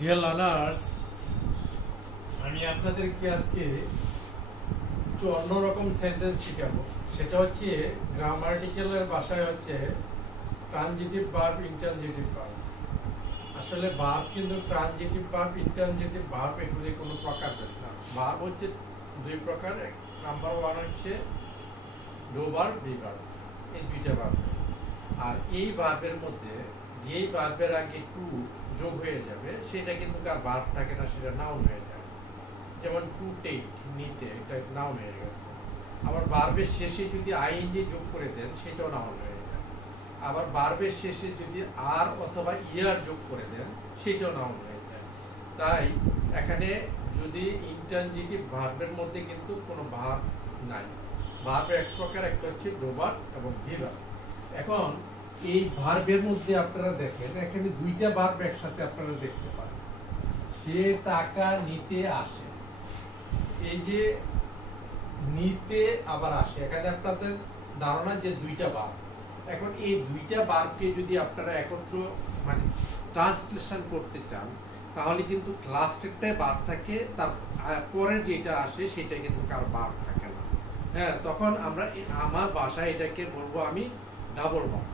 Dear learners, আমি আপনাদেরকে আজকে কিছু অন্যরকম সেন্টেন্স শিখাবো। সেটা হচ্ছে গ্রামাটিক্যালের ভাষায় হচ্ছে ট্রানজিটিভ ভার্ব, ইনট্রানজিটিভ ভার্ব। আসলে ভার্ব কিন্তু ট্রানজিটিভ ভার্ব, ইনট্রানজিটিভ ভার্ব এগুলি কোনো প্রকারভেদ না। ভার্ব হচ্ছে দুই প্রকার। নাম্বার ওয়ান হচ্ছে ডু ভার্ব, বি ভার্ব, এই দুইটা ভার্ব। আর এই ভার্বের মধ্যে যেই ভার্বের আগে টু যোগ হয়ে যাবে সেটা কিন্তু আর ভার্ব থাকে না, সেটা নাউন হয়ে যায়। যেমন টু টেক, নিতে, এটা নাউন হয়ে গেছে। আবার ভার্বের শেষে যদি আইএনজি যোগ করে দেন সেটাও নাউন হয়ে যায়। আবার ভার্বের শেষে যদি আর অথবা ইয়ার যোগ করে দেন সেটাও নাউন হয়ে যায়। তাই এখানে যদি ইনট্রানজিটিভ ভার্বের মধ্যে কিন্তু কোনো ভার্ব নাই। ভার্ব এক প্রকার, একটা হচ্ছে ডু ভার্ব এবং বি ভার্ব। এখন এই ভার্বের মধ্যে আপনারা দেখেন এখানে দুইটা ভার্ব একসাথে আপনারা দেখতে পারেন। সে টাকা নিতে আসে, এই যে নিতে আবার আসে, এখানে আপনাদের ধারণা যে দুইটা ভার্ব। এখন এই দুইটা ভার্বকে যদি আপনারা একত্র মানে ট্রান্সলেশন করতে চান তাহলে কিন্তু লাস্টেরটায় ভার্ব থাকে, তার পরের যেটা আসে সেটা কিন্তু কার ভার্ব থাকে না। হ্যাঁ, তখন আমরা আমার ভাষায় এটাকে বলবো আমি ডাবল ভার্ব।